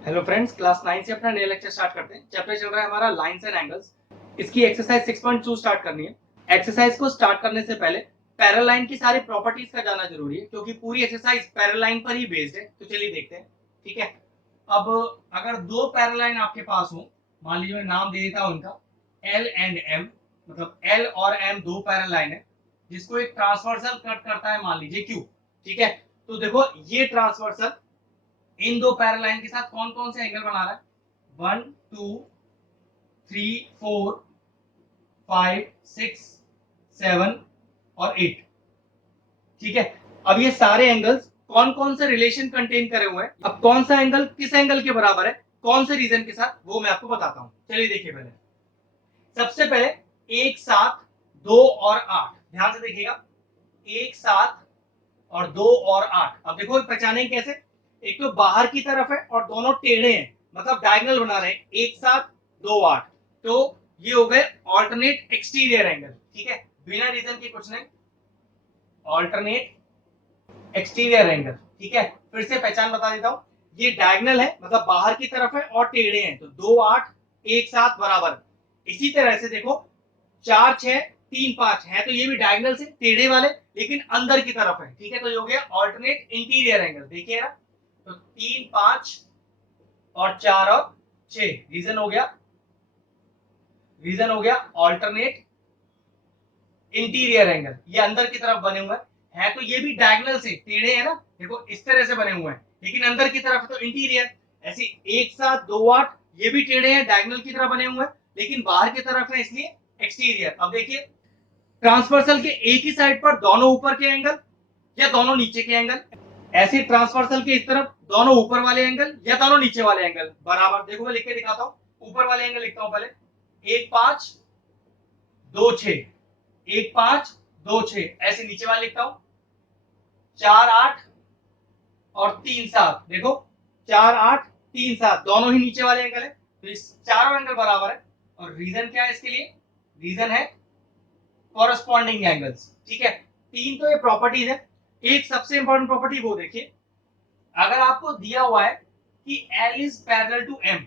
Hello friends, class 9 से अपना नया लेक्चर स्टार्ट करते हैं। चैप्टर चल रहा है हमारा लाइंस एंड एंगल्स। इसकी एक्सरसाइज 6.2 स्टार्ट करनी है। एक्सरसाइज को स्टार्ट करने से पहले पैरेलल लाइन की सारी प्रॉपर्टीज का जानना जरूरी है, क्योंकि पूरी एक्सरसाइज पैरेलल लाइन पर ही बेस्ड है। तो चलिए देखते हैं। ठीक है, अब अगर दो पैरेलल लाइन आपके पास हो, मान लीजिए मैं नाम दे देता हूं उनका एल एंड एम, मतलब एल और एम दो पैरेलल लाइन है जिसको एक ट्रांसवर्सल कट करता है, मान लीजिए क्यू। ठीक है, तो देखो ये ट्रांसवर्सल इन दो पैरेलल लाइन के साथ कौन कौन से एंगल बना रहा है? 1 2 3 4 5 6 7 और 8। ठीक है, अब ये सारे एंगल्स कौन कौन से रिलेशन कंटेन करे हुए हैं, अब कौन सा एंगल किस एंगल के बराबर है, कौन से रीजन के साथ, वो मैं आपको बताता हूं। चलिए देखिए, पहले सबसे पहले एक साथ, दो और आठ, ध्यान से देखिएगा। एक साथ और दो और आठ, अब देखो पहचानेंगे कैसे। एक तो बाहर की तरफ है और दोनों टेढ़े हैं, मतलब डायगोनल बना रहे हैं। एक साथ दो आठ, तो ये हो गए ऑल्टरनेट एक्सटीरियर एंगल। ठीक है, बिना रीजन के कुछ नहीं, ऑल्टरनेट एक्सटीरियर एंगल। ठीक है, फिर से पहचान बता देता हूं। ये डायगोनल है, मतलब बाहर की तरफ है और टेढ़े हैं, तो दो आठ एक साथ बराबर। इसी तरह से देखो, चार छह तीन पांच है, तो ये भी डायगोनल से टेढ़े वाले लेकिन अंदर की तरफ है। ठीक है, तो ये हो गया ऑल्टरनेट इंटीरियर एंगल। देखिए ना, तो तीन पांच और चार और छह, रीजन हो गया ऑल्टरनेट इंटीरियर एंगल। ये अंदर की तरफ बने हुए हैं, तो ये भी डायगोनल से टेढ़े है ना, देखो इस तरह से बने हुए हैं, लेकिन अंदर की तरफ तो इंटीरियर। ऐसे एक साथ दो आठ, ये भी टेढ़े हैं, डायगोनल की तरफ बने हुए हैं, लेकिन बाहर की तरफ है, इसलिए एक्सटीरियर। अब देखिए, ट्रांसवर्सल के एक ही साइड पर दोनों ऊपर के एंगल या दोनों नीचे के एंगल, ऐसे ट्रांसवर्सल के इस तरफ दोनों ऊपर वाले एंगल या दोनों नीचे वाले एंगल बराबर। देखो मैं लिख के दिखाता हूं, ऊपर वाले एंगल लिखता हूं पहले, एक पांच दो छह, एक पांच दो छह। ऐसे नीचे वाले लिखता हूं, चार आठ और तीन सात। देखो, चार आठ तीन सात, दोनों ही नीचे वाले एंगल है, तो इस चारों एंगल बराबर है। और रीजन क्या है इसके लिए? रीजन है कॉरस्पॉन्डिंग एंगल्स। ठीक है, तीन तो ये प्रॉपर्टीज है। एक सबसे इंपॉर्टेंट प्रॉपर्टी वो देखिए, अगर आपको दिया हुआ है कि L is parallel to M,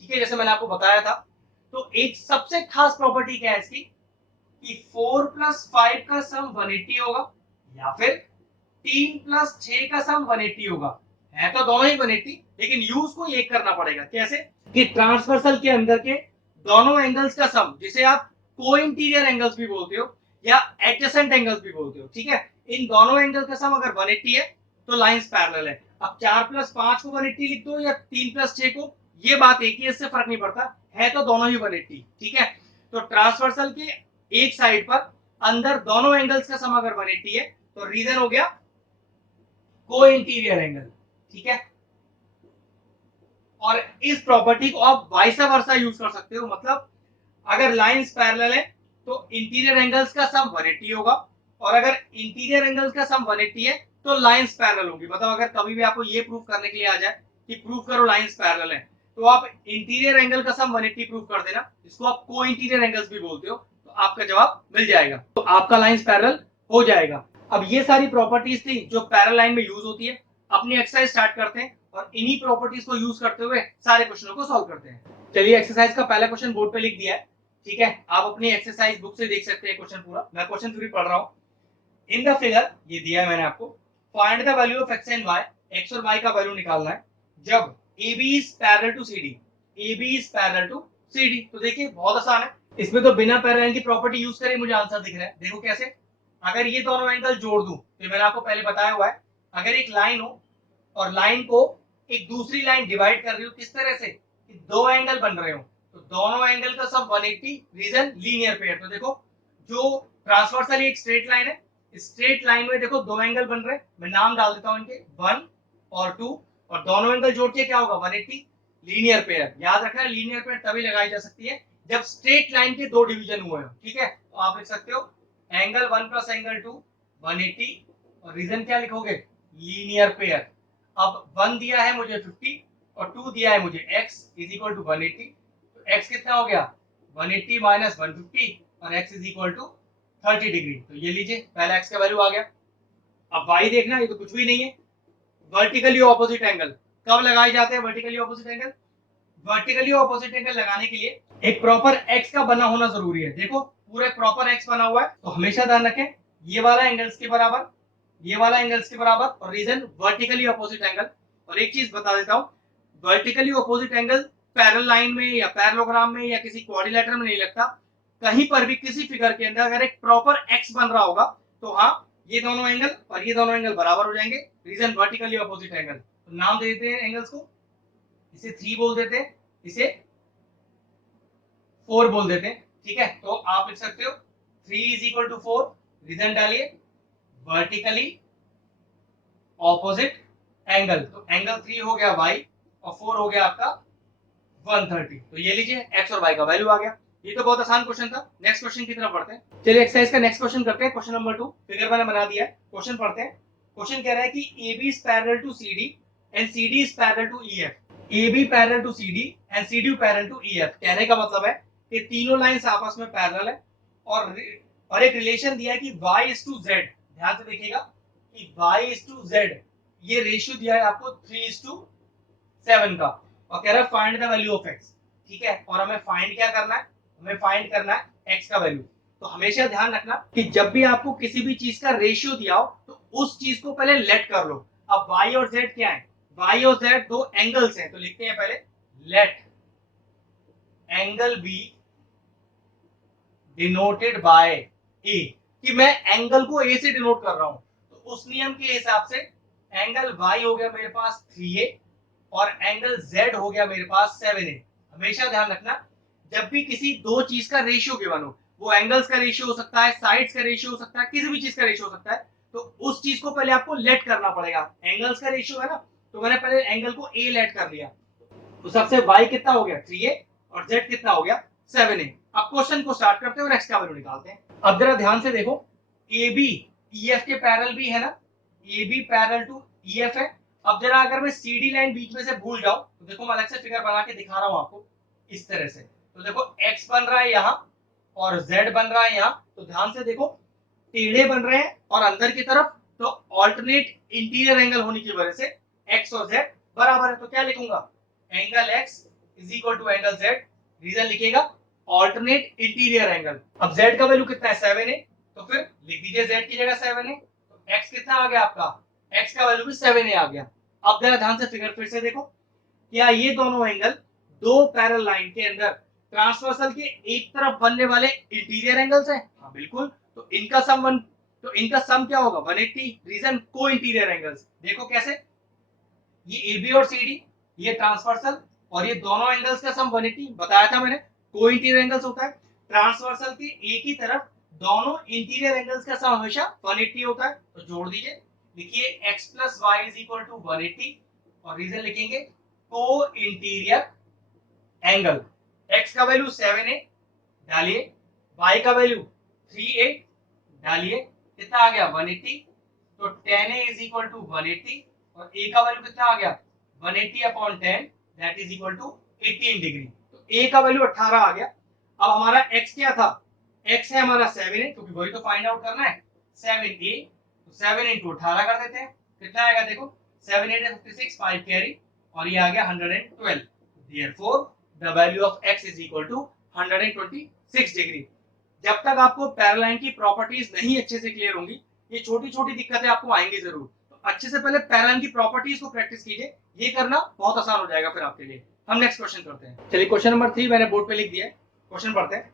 ठीक है, जैसे मैंने आपको बताया था, तो एक सबसे खास प्रॉपर्टी क्या है इसकी, कि 4 प्लस 5 का सम 180 होगा, या फिर 3 प्लस 6 का सम 180 होगा। है तो दोनों ही 180, लेकिन यूज को एक करना पड़ेगा। कैसे? कि ट्रांसवर्सल के अंदर के दोनों एंगल्स का सम, जिसे आप को इंटीरियर एंगल्स भी बोलते हो या एडजेसेंट एंगल्स भी बोलते हो। ठीक है, इन दोनों एंगल का सम अगर 180 है तो लाइंस पैरेलल है। अब 4 प्लस 5 को 180 लिख दो या 3 प्लस 6 को, ये बात एक ही, इससे फर्क नहीं पड़ता, है तो दोनों ही 180। ठीक है, तो ट्रांसवर्सल के एक साइड पर अंदर दोनों एंगल्स का सम अगर 180 है, तो रीजन हो गया को इंटीरियर एंगल। ठीक है, और इस प्रॉपर्टी को आप वाइस वर्सा यूज कर सकते हो, मतलब अगर लाइंस पैरेलल है तो इंटीरियर एंगल्स का सम 180 होगा, और अगर इंटीरियर एंगल्स का सम 180 है तो लाइंस पैरेलल होगी। मतलब अगर कभी भी आपको ये प्रूव करने के लिए आ जाए कि प्रूव करो लाइंस पैरेलल है, तो आप इंटीरियर एंगल का सम 180 प्रूव कर देना, जिसको आप को इंटीरियर एंगल्स भी बोलते हो, तो आपका जवाब मिल जाएगा, तो आपका लाइंस पैरेलल हो जाएगा। अब ये सारी प्रॉपर्टीज थी जो पैरेलल लाइन में यूज होती है। अपनी एक्सरसाइज स्टार्ट करते हैं और इन्हीं प्रॉपर्टीज को यूज करते हुए सारे क्वेश्चनों को सॉल्व करते हैं। चलिए, एक्सरसाइज का पहला क्वेश्चन बोर्ड पे लिख दिया है। ठीक है, आप अपनी एक्सरसाइज बुक से देख सकते हैं क्वेश्चन पूरा, मैं क्वेश्चन पूरी पढ़ रहा हूँ। इन द फिगर, ये दिया है मैंने आपको, find the value of x and y, x और वाई का वैल्यू निकालना है जब A B is parallel to C D, A B is parallel to C D. तो देखिए बहुत आसान है, इसमें तो बिना पैरेलल की प्रॉपर्टी यूज करे मुझे आंसर दिख रहा है। देखो कैसे, अगर ये दोनों एंगल जोड़ दूं, तो मैंने आपको पहले बताया हुआ है, अगर एक लाइन हो और लाइन को एक दूसरी लाइन डिवाइड कर रही हो, किस तरह से कि दो एंगल बन रहे हो, तो दोनों एंगल का सब 180, रीजन लीनियर पेयर। तो देखो, जो ट्रांसवर्सल एक स्ट्रेट लाइन है, स्ट्रेट लाइन में देखो दो एंगल बन रहे हैं, मैं नाम डाल देता हूं इनके, 1 और 2, और दोनों एंगल जोड़ के क्या होगा 180, लीनियर पेयर। याद रखना, लीनियर पेयर तभी लगाई जा सकती है जब स्ट्रेट लाइन के दो डिवीजन हुए हो। ठीक है, तो आप लिख सकते हो एंगल 1 प्लस एंगल 2 180, और रीजन क्या लिखोगे, लीनियर पेयर। अब 1 दिया है मुझे 50 और 2 दिया है मुझे x इज इक्वल टू 180, तो x कितना हो गया 180 माइनस 150, और x is equal to 30 degree. तो ये लीजिए, पहला x का वैल्यू आ गया। अब y देखना, ये तो कुछ भी नहीं है, वर्टिकली ऑपोजिट एंगल, कब लगाए जाते हैं vertically opposite angle? Vertically opposite angle लगाने के लिए एक प्रॉपर एक्स का बना होना जरूरी है। देखो पूरे प्रॉपर एक्स बना हुआ है, तो हमेशा ध्यान रखें ये वाला एंगल्स के बराबर, ये वाला एंगल्स के बराबर, और रीजन वर्टिकली ऑपोजिट एंगल। और एक चीज बता देता हूं, vertically opposite angle parallel line में या पैरेललोग्राम में या किसी क्वाड्रिलेटरल में नहीं लगता, कहीं पर भी किसी फिगर के अंदर अगर एक प्रॉपर एक्स बन रहा होगा तो हाँ ये दोनों एंगल और ये दोनों एंगल बराबर हो जाएंगे, रीजन वर्टिकली ऑपोजिट एंगल। तो नाम दे देते हैं एंगल्स को, इसे 3 बोल देते हैं, इसे 4 बोल देते हैं, ठीक है। तो आप लिख सकते हो 3 इज इक्वल टू 4, रीजन डालिए वर्टिकली ऑपोजिट एंगल, तो एंगल 3 हो गया y और 4 हो गया आपका 130। तो ये लीजिए x और y का वैल्यू आ गया। ये तो बहुत आसान क्वेश्चन था। नेक्स्ट क्वेश्चन की तरफ बढ़ते हैं। चलिए एक्सरसाइज का नेक्स्ट क्वेश्चन करते हैं। क्वेश्चन नंबर 2 फिगर मैंने बना दिया है, क्वेश्चन पढ़ते हैं। क्वेश्चन कह रहा है कि AB is parallel to CD and CD is parallel to EF. AB parallel to CD and CD parallel to EF। कहने का मतलब है कि तीनों लाइंस आपस में पैरेलल है और एक रिलेशन दिया है कि y is to z। ध्यान से देखिएगा कि y is to z ये रेशियो दिया है आपको 3:7 का, और कह रहा है find the value of x, ठीक है। और हमें फाइंड क्या करना है, हमें फाइंड करना है x का वैल्यू। तो हमेशा ध्यान रखना कि जब भी आपको किसी भी चीज का रेशियो दिया हो तो उस चीज को पहले लेट कर लो। अब y और z क्या है, y और z दो एंगल्स हैं, तो लिखते हैं पहले let angle B denoted by A, कि मैं एंगल को a से डिनोट कर रहा हूं। तो उस नियम के हिसाब से एंगल y हो गया मेरे पास 3a और एंगल z हो गया मेरे पास 7a। हमेशा ध्यान रखना जब भी किसी दो चीज का रेशियो गिवन हो, वो एंगल्स का रेशियो हो सकता है, साइड्स का रेशियो हो सकता है, किसी भी चीज का रेशियो हो सकता है, तो उस चीज को पहले आपको लेट करना पड़ेगा। एंगल्स का रेशियो है ना, तो मैंने पहले एंगल को a लेट कर लिया, तो सबसे y कितना हो गया 3a और z कितना हो गया 7a। अब क्वेश्चन को स्टार्ट करते हैं और x का वैल्यू निकालते हैं। अब जरा ध्यान से देखो AB EF के पैरेलल भी है ना, AB पैरेलल टू EF है। अब जरा अगर मैं CD लाइन बीच में से भूल जाऊं तो देखो मैं अलग से फिगर बना के दिखा रहा हूं आपको इस तरह से। तो देखो x बन रहा है यहाँ और z बन रहा है यहाँ, तो ध्यान से देखो टेढ़े बन रहे हैं और अंदर की तरफ, तो ऑल्टरनेट इंटीरियर एंगल होने की वजह से x और z बराबर है। तो क्या लिखूंगा, angle x is equal to angle z, reason लिखिएगा ऑल्टरनेट इंटीरियर एंगल। अब z का वैल्यू कितना है 7a, तो फिर लिख दीजिए z की जगह 7a। तो x कितना आ गया आपका, x का वैल्यू भी 7a आ गया। अब जरा ध्यान से फिगर फिर से देखो, क्या ये दोनों एंगल दो पैरेलल लाइन के अंदर ट्रांसवर्सल के एक तरफ बनने वाले इंटीरियर एंगल्स हैं? हाँ बिल्कुल। तो इनका सम क्या होगा 180, रीजन को इंटीरियर एंगल्स। देखो कैसे, ये AB और CD ये ट्रांसवर्सल और ये दोनों एंगल्स का सम 180 बताया था मैंने, को इंटीरियर एंगल्स होता है। ट्रांसवर्सल के एक ही तरफ दोनों इंटीरियर एंगल्स का सम हमेशा 180 होता है। तो जोड़ दीजिए, लिखिए x plus y is equal to 180 और रीजन लिखेंगे को इंटीरियर एंगल। x का वैल्यू 7a डालिए, y का वैल्यू 3a डालिए, कितना आ गया 180। तो 10a इज इक्वल टू 180 और a का वैल्यू कितना आ गया 180 upon 10 that is equal to 18 degree. तो a का वैल्यू 18 आ गया। अब हमारा x क्या था, x है हमारा 7a, क्योंकि वही तो फाइंड आउट करना है 7a। तो 7 इंटू 18 कर देते हैं, कितना आएगा देखो 7 8 56 5 कैरी और ये आ गया 112। Therefore the value of x is equal to 126 degree. जब तक आपको पैरेलल लाइन की प्रॉपर्टीज नहीं अच्छे से क्लियर होंगी, ये छोटी छोटी दिक्कतें आपको आएंगी जरूर। तो अच्छे से पहले पैरेलल लाइन की प्रॉपर्टीज को प्रैक्टिस कीजिए, ये करना बहुत आसान हो जाएगा फिर आपके लिए। हम नेक्स्ट क्वेश्चन करते हैं। चलिए क्वेश्चन नंबर 3 मैंने बोर्ड पे लिख दिया है, क्वेश्चन पढ़ते हैं।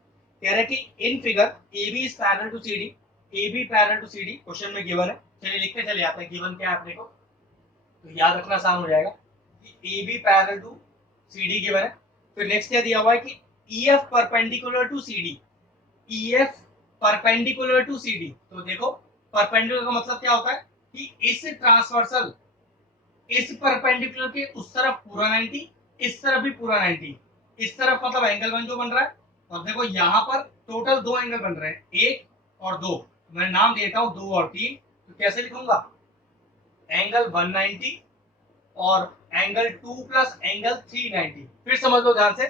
कह रहा है कि in figure AB is parallel to CD, AB parallel to CD question में गिवन है। चलिए लिखते चले जाते हैं गिवन क्या है अपने को, तो याद रखना आसान हो जाएगा कि AB parallel to CD given है। फिर नेक्स्ट क्या दिया हुआ है कि EF perpendicular to CD, EF perpendicular to CD। तो देखो परपेंडिकुलर का मतलब क्या होता है कि इस ट्रांसवर्सल इस परपेंडिकुलर के उस तरफ पूरा 90, इस तरफ भी पूरा 90। इस तरफ मतलब एंगल 1 जो बन रहा है, और देखो यहाँ पर टोटल दो एंगल बन रहे हैं, 1 और 2। मैं नाम देता हूँ 2 और 3। तो कैसे लिखूंगा, एंगल 190 और एंगल 2 प्लस एंगल 390। फिर समझ लो ध्यान से,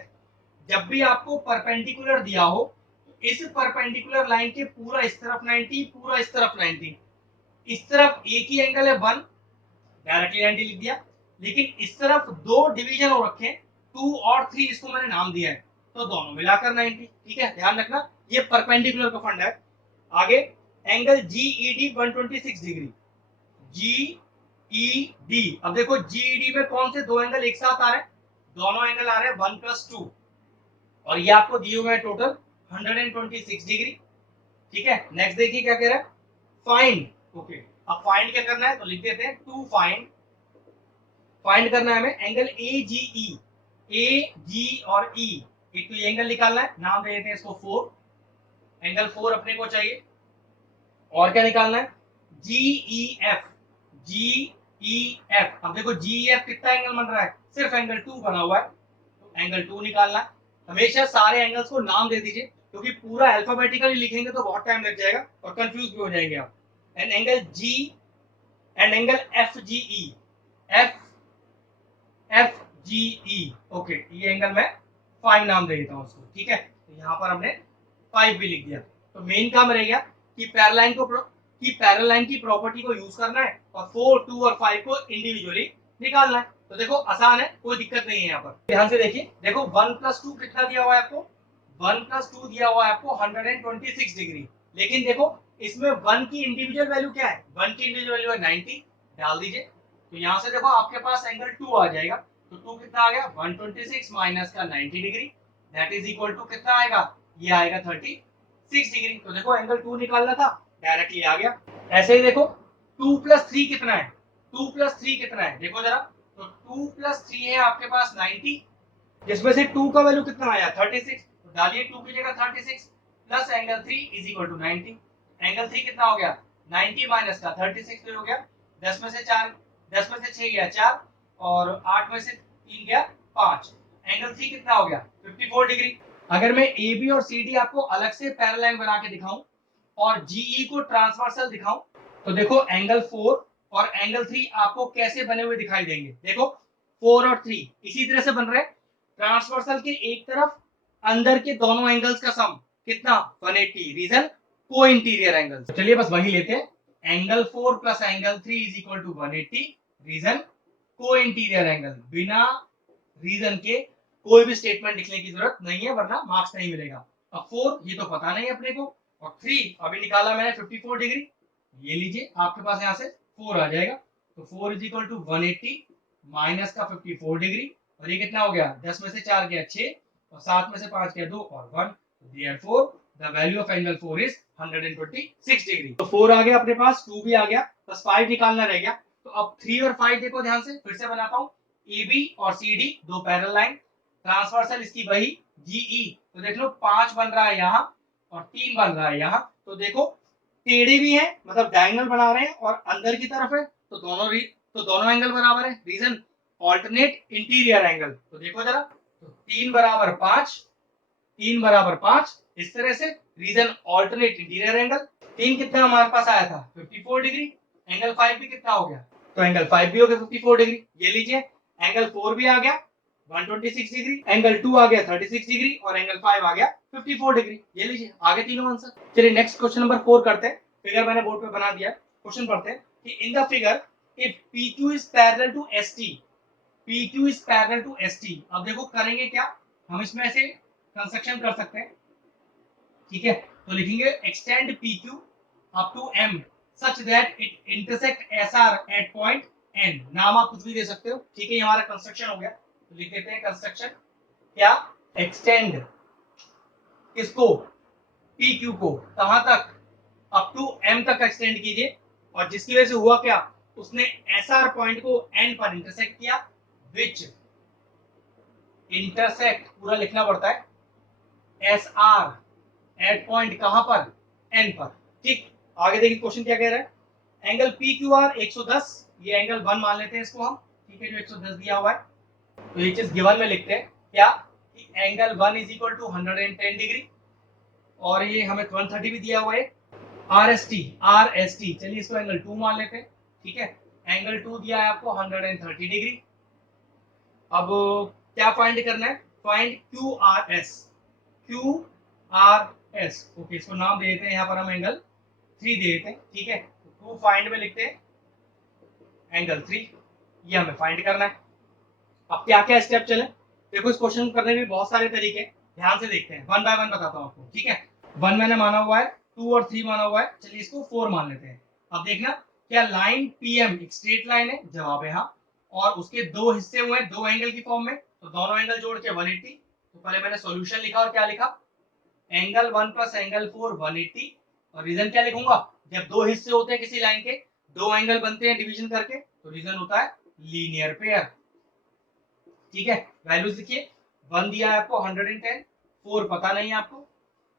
जब भी आपको परपेंडिकुलर दिया हो तो इस परपेंडिकुलर लाइन के पूरा इस तरफ 90, पूरा इस तरफ 90। इस तरफ एक ही एंगल है 1, डायरेक्टली 90 लिख दिया। लेकिन इस तरफ दो डिवीजन हो रखे हैं, 2 और 3, इसको मैंने नाम दिया है, तो दोनों मिलाकर 90। ठीक है, ध्यान रखना ये परपेंडिकुलर का फंड है। आगे एंगल जीईडी 126 डिग्री, जीईडी, अब देखो जीईडी में कौन से दो एंगल एक साथ आ रहे हैं, दोनों एंगल आ रहे हैं 1+2, और ये आपको दिए हुए हैं टोटल 126 डिग्री। ठीक है, नेक्स्ट देखिए क्या कह रहा है, फाइंड। ओके, अब फाइंड क्या करना है, तो लिख देते हैं टू फाइंड, फाइंड करना है हमें एंगल ए जी ई, ए जी और ई, एक तो ये एंगल निकालना है, नाम दे देते हैं इसको 4, एंगल 4 अपने को चाहिए। और क्या निकालना है, जी ई एफ, जी ई एफ, अब देखो जी ई एफ कितना एंगल बन रहा है, सिर्फ एंगल 2 बना हुआ है, तो एंगल 2 निकालना है। हमेशा सारे एंगल्स को नाम दे दीजिए, क्योंकि पूरा अल्फाबेटिकली लिखेंगे तो बहुत टाइम लग जाएगा और कंफ्यूज भी हो जाएंगे आप। And angle G, and angle F G E, F F G E, okay, ये एंगल मैं 5 नाम दे देता हूँ उसको। ठीक है, तो यहाँ पर हमने 5 भी लिख दिया। तो मेन काम रह गया कि पैरेलल की प्रॉपर्टी को यूज करना है और 4, 2 और 5 को इंडिविजुअली निकालना है। तो देखो आसान है, कोई दिक्कत नहीं है। यहाँ पर ध्यान से देखिए, देखो 1+2 कितना दिया हुआ है आपको, 1+2 दिया हुआ है आपको 126 डिग्री, लेकिन देखो इसमें 1 की इंडिविजुअल वैल्यू क्या है, 1 की इंडिविजुअल वैल्यू है 90, डाल दीजिए। तो यहाँ से देखो आपके पास एंगल 2 आ जाएगा, तो 2 कितना आ गया, 126 माइनस का 90 degree, that is equal to कितना आएगा, ये आएगा 36 डिग्री। तो देखो एंगल 2 निकालना था, डायरेक्टली आ गया। ऐसे ही देखो 2+3 कितना है, 2+3 कितना है, देखो जरा, तो 2+3 है आपके पास 90, जिसमें से 2 का वैल्यू कितना आया 36, तो डालिए 2 की जगह 36 plus angle 3 is equal to 90। Angle 3 कितना हो गया, 90 माइनस का 36 फिर हो गया 10 में से 4, 10 में से 6 गया 4, और 8 में से 3 गया 5, एंगल 3 कितना हो गया 54 डिग्री। अगर मैं ए बी और सी डी आपको अलग से पैरेलल बना के दिखाऊं और जीई को ट्रांसवर्सल दिखाऊं, तो देखो एंगल 4 और एंगल 3 आपको कैसे बने हुए दिखाई देंगे। देखो 4 और 3 इसी तरह से बन रहे हैं, ट्रांसवर्सल के एक तरफ अंदर के दोनों एंगल्स का सम कितना 180, रीजन को इंटीरियर एंगल। चलिए बस वही लेते हैं, angle 4 plus angle 3 is equal to 180, reason co interior angle. बिना रीजन के कोई भी स्टेटमेंट लिखने की जरूरत नहीं है, वरना मार्क्स नहीं मिलेगा। अब 4 ये तो पता नहीं अपने को, और 3 अभी निकाला मैंने 54 डिग्री, ये लीजिए आपके पास यहाँ से 4 आ जाएगा, तो 4 इज इक्वल टू 180 माइनस का 54 डिग्री, और ये कितना हो गया, 10 में से 4 गया 6, और 7 में से 5 गया 2 और 1, therefore the value of angle 4 is 126 degree. तो 4 आ गया अपने पास, 2 भी आ गया, बस 5 निकालना रह गया। तो अब 3 और 5 देखो ध्यान से, फिर से बनाता हूँ, ए बी और सी डी दो पैरेलल लाइन, ट्रांसवर्सल इसकी वही जीई, तो देख लो 5 बन रहा है यहाँ और 3 बन रहा है यहाँ, तो देखो टेढ़े भी है, मतलब डायगोनल बना रहे हैं, और अंदर की तरफ है, तो दोनों एंगल बराबर है, रीजन ऑल्टरनेट इंटीरियर एंगल। तो देखो जरा, तो 3 बराबर 5, 3 बराबर 5, इस तरह से रीजन ऑल्टरनेट इंटीरियर एंगल। 3 कितना हमारे पास आया था 54 डिग्री, एंगल 5 भी कितना हो गया, तो एंगल 5 भी हो गया 54 डिग्री, ये लीजिए एंगल 4 भी आ गया 126 डिग्री, एंगल 2 आ गया 36 डिग्री, और एंगल 5 आ गया 54 डिग्री, ये लीजिए आगे तीनों आंसर। चलिए नेक्स्ट क्वेश्चन नंबर 4 करते हैं, फिगर मैंने बोर्ड पे बना दिया, क्वेश्चन पढ़ते हैं कि in the figure if PQ is parallel to ST, PQ is parallel to ST। अब देखो करेंगे क्या, हम इसमें से कंस्ट्रक्शन कर सकते हैं। ठीक है, तो लिखेंगे extend PQ up to M such that it intersect SR at point N। नाम आप कुछ भी दे सकते हो। ठीक है, ये हमारा कंस्ट्रक्शन हो गया, तो लिख देते हैं कंस्ट्रक्शन क्या, एक्सटेंड किसको, PQ को, कहां तक, अप टू M तक एक्सटेंड कीजिए, और जिसकी वजह से हुआ क्या, उसने SR पॉइंट को N पर इंटरसेक्ट किया, विच इंटरसेक्ट पूरा लिखना पड़ता है, SR एट पॉइंट कहां पर, N पर। ठीक, आगे देखिए क्वेश्चन क्या कह रहा है, एंगल PQR 110, ये एंगल 1 मान लेते हैं इसको हम। ठीक है, जो 110 दिया हुआ है, तो ये चीज गिवन में लिखते हैं क्या, कि angle 1 is equal to 110 degree, और ये हमें 130 भी दिया हुआ है। RST चलिए इसको एंगल 2 मान लेते हैं। ठीक है, एंगल 2 दिया है आपको 130 डिग्री। अब क्या फाइंड करना है, फाइंड QRS, ओके, इसको नाम दे देते हैं यहाँ पर हम एंगल 3 दे देते हैं। ठीक है, 2 फाइंड में लिखते हैं एंगल 3, ये हमें फाइंड करना है। अब क्या क्या स्टेप चले, देखो इस क्वेश्चन करने में बहुत सारे तरीके, ध्यान से देखते हैं, वन बाय वन बताता हूँ आपको, ठीक है। वन मैंने माना हुआ है, टू और थ्री माना हुआ है, चलिए इसको फोर मान लेते हैं। अब देखना, क्या लाइन पीएम एक स्ट्रेट लाइन है, जवाब है हाँ, और उसके दो हिस्से हुए हैं दो एंगल की फॉर्म में, तो दोनों एंगल जोड़ के 180। तो पहले मैंने सॉल्यूशन लिखा और क्या लिखा, एंगल 1 प्लस एंगल 4 180। और रीजन क्या लिखूंगा, जब दो हिस्से होते हैं किसी लाइन के, दो एंगल बनते हैं डिवीजन करके, तो रीजन होता है लीनियर पेयर, ठीक है। वैल्यूज लिखिए, वन दिया है आपको 110, फोर पता नहीं है आपको,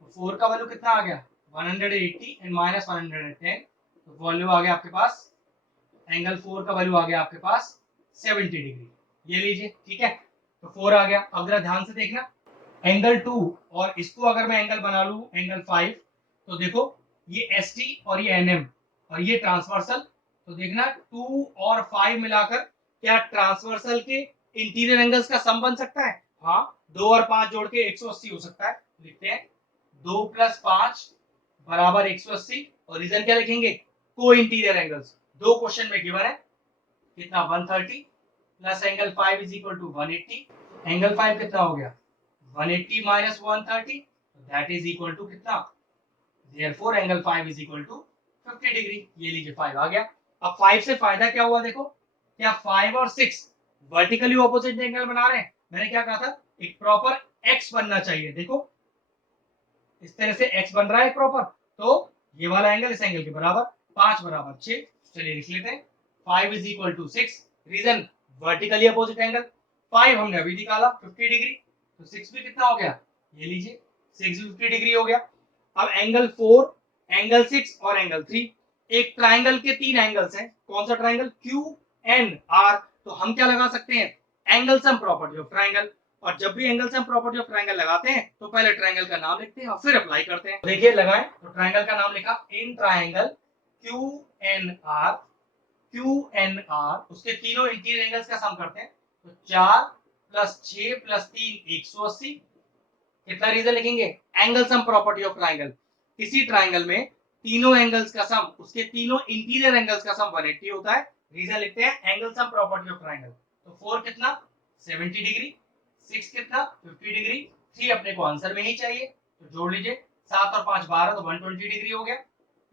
तो फोर का वैल्यू कितना आ गया 180 एंड माइनस 110, तो वैल्यू आ गया आपके पास, एंगल फोर का वैल्यू आ गया आपके पास 70 डिग्री, ये लीजिए, ठीक है। तो फोर आ गया। अब जरा ध्यान से देखना, एंगल टू और इसको अगर मैं एंगल बना लू एंगल फाइव, तो देखो ये एस टी और ये एन एम और ये ट्रांसवर्सल, तो देखना टू और फाइव मिलाकर क्या ट्रांसवर्सल के इंटीरियर एंगल्स का सम बन सकता है, हाँ, दो और पांच जोड़ के 180 हो सकता है। लिखते हैं दो प्लस पांच बराबर 180, और रीजन क्या लिखेंगे, को इंटीरियर एंगल्स, दो क्वेश्चन में गिवन है कितना 130 plus angle 5 is equal to 180, angle 5 कितना हो गया 180 minus 130, that is equal to कितना, therefore angle 5 is equal to 50 degree, ये लीजिए 5 आ गया। अब 5 से फायदा क्या हुआ, देखो क्या 5 और 6 वर्टिकली ऑपोजिट एंगल बना रहे हैं, मैंने क्या कहा था एक प्रॉपर एक्स बनना चाहिए, देखो इस तरह से एक्स बन रहा है प्रॉपर, तो ये वाला एंगल इस एंगल के बराबर, 5 बराबर 6, चलिए लिख लेते हैं 5 is equal to 6, reason vertically opposite angle, 5 हमने अभी निकाला 50 डिग्री, तो 6 भी कितना हो गया, ये लीजिए 6 भी 50 डिग्री हो गया। अब एंगल 4, एंगल 6 और एंगल 3, एक ट्राइंगल के तीन एंगल्स हैं, कौन सा ट्राइंगल, क्यू एन आर, तो हम क्या लगा सकते हैं angle sum property of triangle, और जब भी angle sum property of triangle लगाते हैं तो पहले ट्राइंगल का नाम लिखते हैं और फिर अप्लाई करते हैं। देखिए लगाएं, तो ट्राइंगल का नाम लिखा in triangle Q N R, Q N R, उसके तीनों इंटीरियर एंगल्स का सम करते हैं, तो 4 प्लस 6 प्लस 3 180, कितना रीजन लिखेंगे, angle sum property of triangle, किसी ट्राइंगल में तीनों एंगल्स का सम, उसके तीनों इंटीरियर एंगल्स का सम 180 होता है, रीजन लिखते हैं angle sum property of triangle. तो 4 कितना 70 डिग्री, 6 कितना 50 डिग्री, 3 अपने को आंसर में ही चाहिए, तो जोड़ लीजिए 7 और 5 12, तो 120 डिग्री हो गया,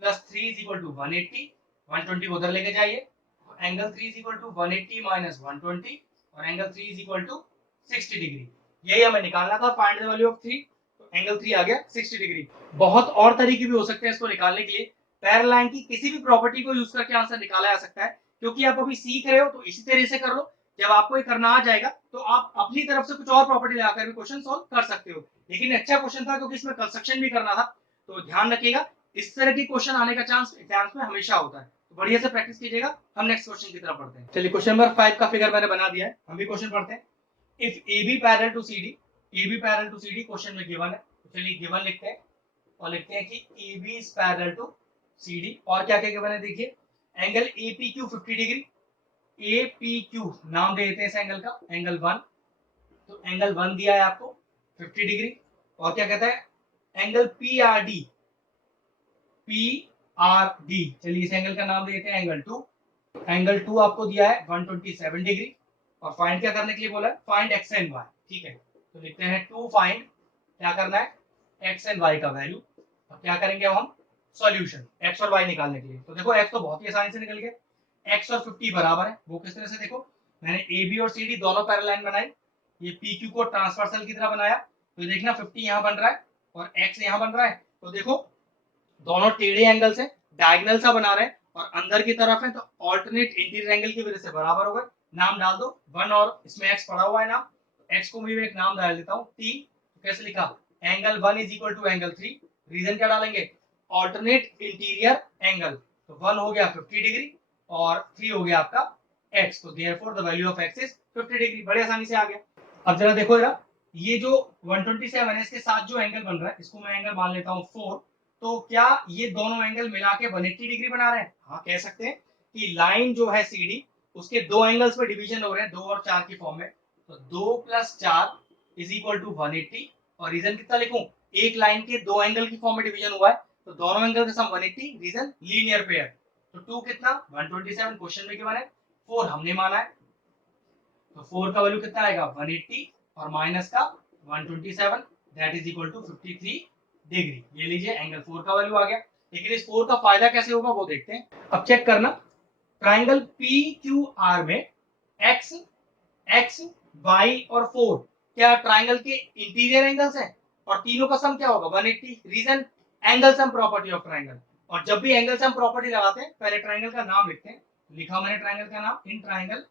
प्लस 3 इज इक्वल टू 180, 120 को उधर लेके जाइए, angle 3 is equal to 180 minus 120, और angle 3 is equal to 60 degree, यही हमें निकालना था, फाइंड द वैल्यू ऑफ 3, तो एंगल 3 आ गया 60 डिग्री। बहुत और तरीके भी हो सकते हैं इसको निकालने के लिए, पैरेलल लाइन की किसी भी प्रॉपर्टी को यूज करके आंसर निकाला जा सकता है, क्योंकि आप अभी सीख रहे हो तो इसी तरह से कर लो, जब आपको ये करना आ जाएगा तो आप अपनी तरफ से कुछ और प्रॉपर्टी लगाकर भी क्वेश्चन सॉल्व कर सकते हो। लेकिन अच्छा क्वेश्चन था क्योंकि इसमें कंस्ट्रक्शन भी करना था, तो ध्यान रखिएगा इस तरह की क्वेश्चन आने का चांस एग्जाम्स में हमेशा होता है, तो बढ़िया से प्रैक्टिस कीजिएगा। हम नेक्स्ट क्वेश्चन की तरफ बढ़ते हैं। चलिए क्वेश्चन नंबर 5 का फिगर मैंने बना दिया है, हम भी क्वेश्चन पढ़ते हैं। If AB parallel to CD, AB parallel to CD question में गिवन है, तो चलिए गिवन लिखते हैं और लिखते हैं कि AB is parallel to CD, और क्या क्या गिवन है देखिए, एंगल APQ 50 डिग्री, APQ नाम दे देते हैं इस एंगल का, एंगल 1, तो एंगल 1 दिया है आपको 50 डिग्री, और क्या कहता है एंगल PRD, PRD, चलिए इस एंगल का नाम दे देते हैं एंगल 2, एंगल 2 आपको दिया है 127 डिग्री, और फाइंड क्या करने के लिए बोला है, फाइंड एक्स एंड वाई, ठीक है। तो लिखते हैं टू फाइंड, क्या करना है एक्स एंड वाई का वैल्यू, अब क्या करेंगे हम सॉल्यूशन एक्स और वाई निकालने के लिए, तो देखो एक्स तो बहुत ही आसानी से निकल गया, एक्स और 50 बराबर है, वो किस तरह से, देखो मैंने ए बी और सी डी दोनों पैरेलल लाइन बनाई, ये पी क्यू को ट्रांसवर्सल की तरह बनाया, तो देखना 50 यहाँ बन रहा है और एक्स यहाँ बन रहा है, तो देखो दोनों टेढ़े एंगल से डायगोनल सा बना रहे हैं और अंदर की तरफ है, तो ऑल्टरनेट इंटीरियर एंगल की वजह से बराबर हो गए, नाम डाल दो वन, और इसमें एक्स पड़ा हुआ है नाम, एक्स को मैं एक नाम डाल देता हूँ टी, तो कैसे लिखा angle 1 is equal to angle 3, reason क्या डालेंगे ऑल्टरनेट इंटीरियर एंगल, तो 1 हो गया 50 डिग्री और 3 हो गया आपका एक्स, तो therefore the value of x is 50 degree, बड़े आसानी से आ गया। अब जरा देखो जरा, ये जो 127 है इसके साथ जो एंगल बन रहा है इसको मैं एंगल मान लेता हूँ 4, तो क्या ये दोनों एंगल मिला के 180 डिग्री बना रहे हैं, हाँ कह सकते हैं कि लाइन जो है CD उसके दो एंगल्स पे डिवीजन हो रहे हैं 2 और 4 की फॉर्म में, तो 2 प्लस 4 इज इक्वल टू 180, और रीजन कितना लिखूं, एक लाइन के दो एंगल की फॉर्म में डिवीजन हुआ है, तो दोनों एंगल का सम 180, रीजन लीनियर पेयर, तो 2 कितना 127 क्वेश्चन में गिवन है, 4 हमने माना है, तो 4 का वैल्यू कितना आएगा 180 और माइनस का 127 that is equal to 53 degree. ये लीजिए एंगल 4 का वैल्यू आ गया। लेकिन इस 4 का फायदा कैसे होगा वो देखते हैं। अब चेक करना, ट्राइंगल पी क्यू आर में एक्स एक्स वाई और 4 क्या ट्राइंगल के इंटीरियर एंगल्स हैं और तीनों का सम क्या होगा 180। Reason angle sum property of triangle. और जब भी एंगल सम प्रॉपर्टी लगाते हैं पहले ट्राइंगल का नाम लिखते हैं। लिखा मैंने ट्राइंगल का नाम, in triangle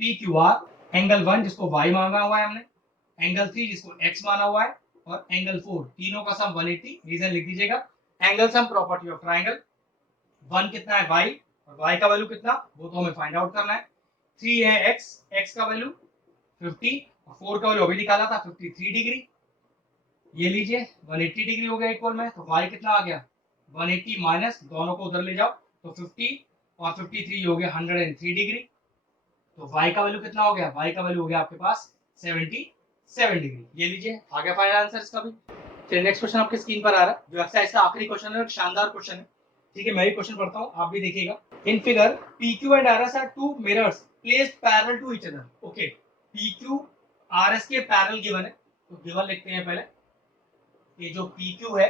P Q R angle 1 जिसको y माना हुआ है हमने, एंगल 3 जिसको x माना हुआ है और एंगल 4 तीनों का सम 180। रीजन लिख दीजिएगा। Angle sum property of triangle 1 कितना है y और y का वैल्यू कितना वो तो हमें फाइंड आउट करना है। 3 है x का वैल्यू 50 और 4 का वैल्यू अभी निकाला था 53 डिग्री। ये लीजिए 180 डिग्री हो गया इक्वल में, तो y कितना आ गया 180 माइनस दोनों को उधर ले जाओ तो 50 और 53 हो गया 103 डिग्री। तो y का वैल्यू कितना हो गया, y का वैल्यू हो गया आपके पास 77 डिग्री। ये लीजिए आ गया फाइनल आंसर इसका भी। चलिए नेक्स्ट क्वेश्चन आपकी स्क्रीन पर आ रहा है जो एक्सरसाइज का आखिरी क्वेश्चन है और शानदार क्वेश्चन है। ठीक है, मैं भी क्वेश्चन पढ़ता हूं, आप भी देखिएगा। In figure PQ and RS are two mirrors placed parallel to each other. Okay, PQ RS के पैरेलल गिवन है, तो गिवन लिखते हैं पहले। ये जो PQ है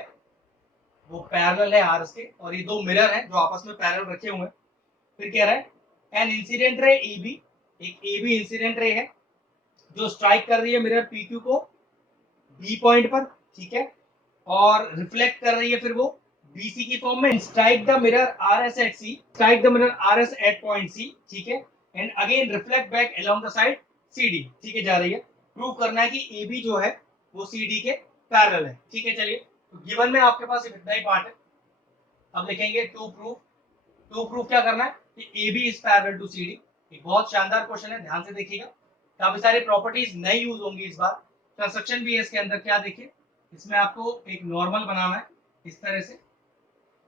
वो पैरेलल है RS के और ये दो मिरर हैं जो आपस में पैरेलल रखे हुए हैं। फिर कह रहा है एन इंसिडेंट रे AB, एक AB इंसिडेंट रे है जो स्ट्राइक कर रही है मिरर PQ को B पॉइंट पर, ठीक है, और रिफ्लेक्ट कर रही है फिर वो BC की फॉर्म में। Strike the mirror RS at C, strike the mirror RS at point C, ठीक है, and again reflect back along the side CD, ठीक है, जा रही है। प्रूव करना है कि AB जो है वो CD के पैरेलल है। ठीक है, चलिए तो गिवन में आपके पास इतना ही पार्ट है। अब लिखेंगे टू प्रूफ क्या करना है कि AB is parallel to CD। एक बहुत शानदार क्वेश्चन है, ध्यान से देखिएगा। काफी सारी प्रॉपर्टीज नई यूज होंगी इस बार। कंस्ट्रक्शन भी है इसके अंदर, क्या देखिए इसमें आपको एक नॉर्मल बनाना है इस तरह से,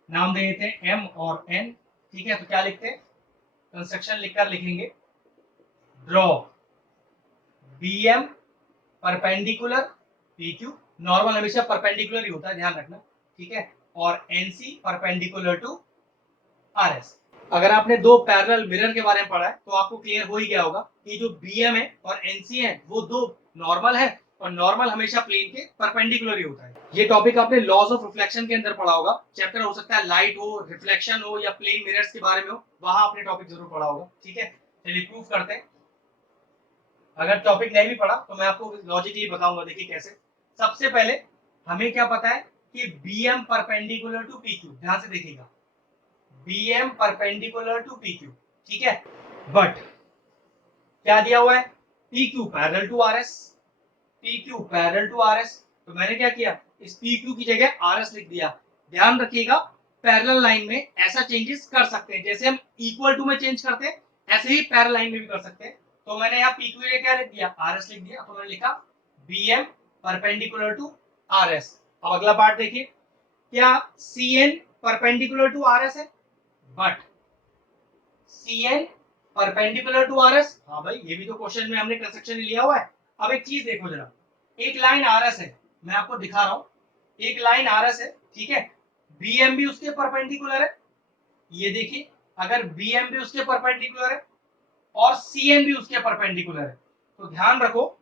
नाम दे देते हैं M और N, ठीक है। तो क्या लिखते हैं, कंस्ट्रक्शन लिखकर लिखेंगे draw BM perpendicular PQ, normal हमेशा परपेंडिकुलर ही होता है ध्यान रखना, ठीक है, और NC परपेंडिकुलर टू RS। अगर आपने दो पैरेलल मिरर के बारे में पढ़ा है तो आपको क्लियर हो ही गया होगा कि जो BM है और NC है वो दो नॉर्मल है और नॉर्मल हमेशा प्लेन के परपेंडिकुलर ही होता है। ये टॉपिक आपने लॉज ऑफ रिफ्लेक्शन के अंदर पढ़ा होगा। चैप्टर हो सकता है लाइट हो, रिफ्लेक्शन हो या प्लेन मिरर्स के बारे में हो, वहां आपने टॉपिक जरूर पढ़ा होगा। ठीक है, चलिए प्रूफ करते हैं। अगर टॉपिक नहीं भी पढ़ा तो मैं आपको लॉजिकली बताऊंगा। देखिए कैसे। सबसे पहले हमें क्या पता है कि BM परपेंडिकुलर टू PQ, ध्यान से देखिएगा, BM परपेंडिकुलर टू PQ, ठीक है, बट क्या दिया हुआ है PQ parallel to RS, PQ parallel to RS। तो मैंने क्या किया, इस PQ की जगह RS लिख दिया। ध्यान रखिएगा पैरेलल लाइन में ऐसा चेंजेस कर सकते हैं, जैसे हम इक्वल टू में चेंज करते हैं ऐसे ही पैरेलल लाइन में भी कर सकते हैं। तो मैंने यहाँ PQ की क्या लिख दिया, RS लिख दिया। तो मैंने लिखा BM परपेंडिकुलर टू RS। अब अगला पार्ट देखिए, क्या CN परपेंडिकुलर टू RS है, but CN perpendicular to RS। हाँ भाई, ये भी तो क्वेश्चन में हमने कंस्ट्रक्शन लिया हुआ है। अब एक चीज देखो जरा, एक लाइन RS है, मैं आपको दिखा रहा हूं, एक लाइन RS है, ठीक है, BM भी उसके परपेंडिकुलर है। ये देखिए, अगर BM भी उसके परपेंडिकुलर है और CN भी उसके परपेंडिकुलर है, तो ध्यान रखो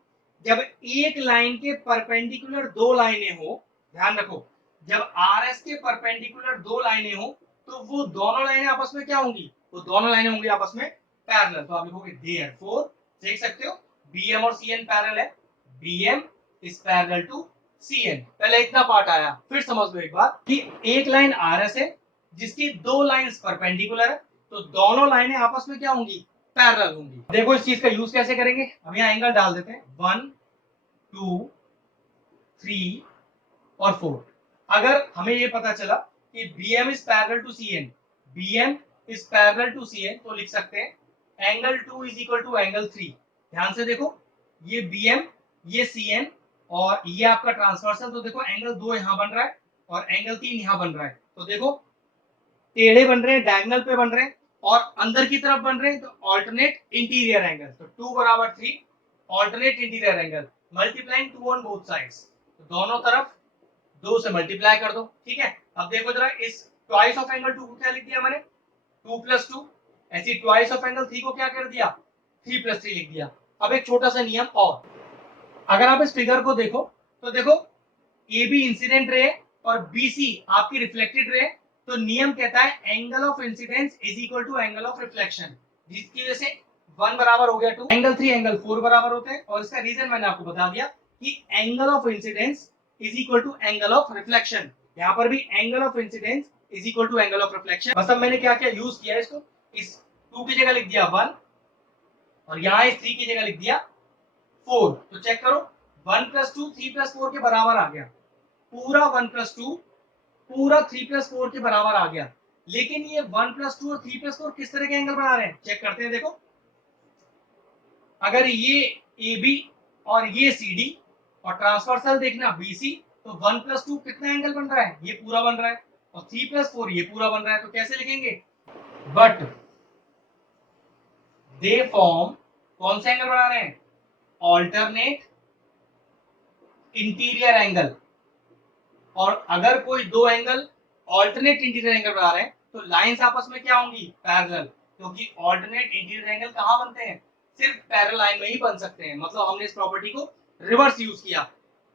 जब एक लाइन के परपेंडिकुलर दो लाइनें हो, ध्यान रखो जब RS के परपेंडिकुलर दो लाइनें हो तो वो दोनों लाइनें आपस में क्या होंगी, वो दोनों लाइनें होंगी आपस में पैरेलल। तो आप लिखोगे देयरफॉर, देख सकते हो BM और CN पैरेलल है, BM is parallel to CN। पहले इतना पार्ट आया, फिर समझ लो एक बात कि एक लाइन RS है जिसकी दो लाइंस परपेंडिकुलर है, तो दोनों लाइनें आपस में क्या होंगी, पैरेलल होंगी। देखो इस चीज का यूज कैसे करेंगे, हम यहाँ एंगल डाल देते हैं 1 2 3 और 4। अगर हमें ये पता चला कि BM is parallel to CN, BM is parallel to CN, तो लिख सकते हैं angle 2 is equal to angle 3। ध्यान से देखो, ये BM ये CN और ये आपका ट्रांसवर्सल, तो देखो एंगल 2 यहां बन रहा है और एंगल 3 यहां बन रहा है। तो देखो टेढ़े बन रहे हैं, डायगोनल पे बन रहे हैं और अंदर की तरफ बन रहे हैं, तो ऑल्टरनेट इंटीरियर एंगल। तो 2 बराबर 3 alternate interior angle multiplying 2 on both sides, तो दोनों तरफ 2 से मल्टीप्लाई कर दो। ठीक है, अब देखो जरा इस ट्वाइस ऑफ एंगल 2 को क्या लिख दिया मैंने, 2 + 2। ऐसी ट्वाइस ऑफ एंगल 3 को क्या कर दिया, 3+3 लिख दिया। अब एक छोटा सा नियम और, अगर आप इस फिगर को देखो तो देखो ए बी इंसिडेंट रे और बी सी आपकी रिफ्लेक्टेड रे, तो नियम कहता है angle of incidence is equal to angle of reflection, जिसकी वजह से 1 बराबर हो गया 2, एंगल 3 एंगल 4 बराबर होते हैं। और इसका रीजन मैंने आपको बता दिया कि angle of incidence is equal to angle of reflection, यहाँ पर भी angle of incidence is equal to angle of reflection. मतलब मैंने क्या क्या यूज किया इसको, इस 2 की जगह लिख दिया 1 और यहाँ इस 3 की जगह लिख दिया 4। तो चेक करो 1 + 2 3 + 4 के बराबर आ गया, पूरा 1 + 2 पूरा 3 + 4 के बराबर आ गया। लेकिन ये 1 + 2 और 3 + 4 किस तरह के एंगल बना रहे हैं, चेक करते हैं। देखो अगर ये AB और ये CD और ट्रांसवर्सल देखना BC, तो 1 + 2 कितना एंगल बन रहा है, ये पूरा बन रहा है, और 3 + 4 ये पूरा बन रहा है। तो कैसे लिखेंगे, बट दे फॉर्म, कौन सा एंगल बना रहे हैं, ऑल्टरनेट इंटीरियर एंगल। और अगर कोई दो एंगल ऑल्टरनेट इंटीरियर एंगल बना रहे हैं तो लाइंस आपस में क्या होंगी, पैरेलल, क्योंकि ऑल्टरनेट इंटीरियर एंगल कहां बनते हैं, सिर्फ पैरेलल लाइन में ही बन सकते हैं। मतलब हमने इस प्रॉपर्टी को रिवर्स यूज किया,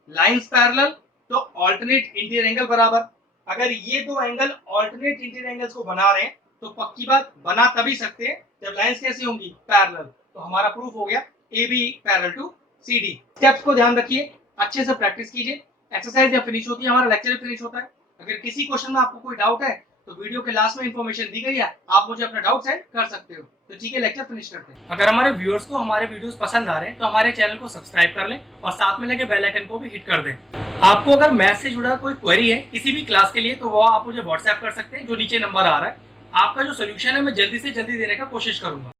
लाइंस पैरेलल तो ऑल्टरनेट इंटीरियर एंगल बराबर। अगर ये दो एंगल ऑल्टरनेट इंटीरियर एंगल्स को बना रहे हैं तो पक्की बात बना तभी सकते हैं जब लाइंस कैसी होंगी, पैरेलल। तो हमारा प्रूफ हो गया A B parallel to C D. Steps को ध्यान रखिए, अच्छे से प्रैक्टिस कीजिए। एक्सरसाइज जब फिनिश होती है हमारा लेक्चर फिनिश होता है। अगर किसी क्वेश्चन में आपको कोई डाउट है तो वीडियो के लास्ट में इंफॉर्मेशन दी गई है, आप मुझे अपना डाउट सेंड कर सकते हो। तो ठीक है, लेक्चर फिनिश करते हैं। अगर हमारे व्यूअर्स को हमारे वीडियोस पसंद आ रहे हैं तो हमारे चैनल को सब्सक्राइब कर लें और साथ में लगे बेल आइकन को भी हिट कर दें। आपको अगर मैथ से जुड़ा कोई क्वेरी है किसी भी क्लास के लिए तो वो आप मुझे व्हाट्सएप कर सकते हैं, जो नीचे नंबर आ रहा है। आपका जो सोल्यूशन है मैं जल्दी से जल्दी देने का कोशिश करूंगा।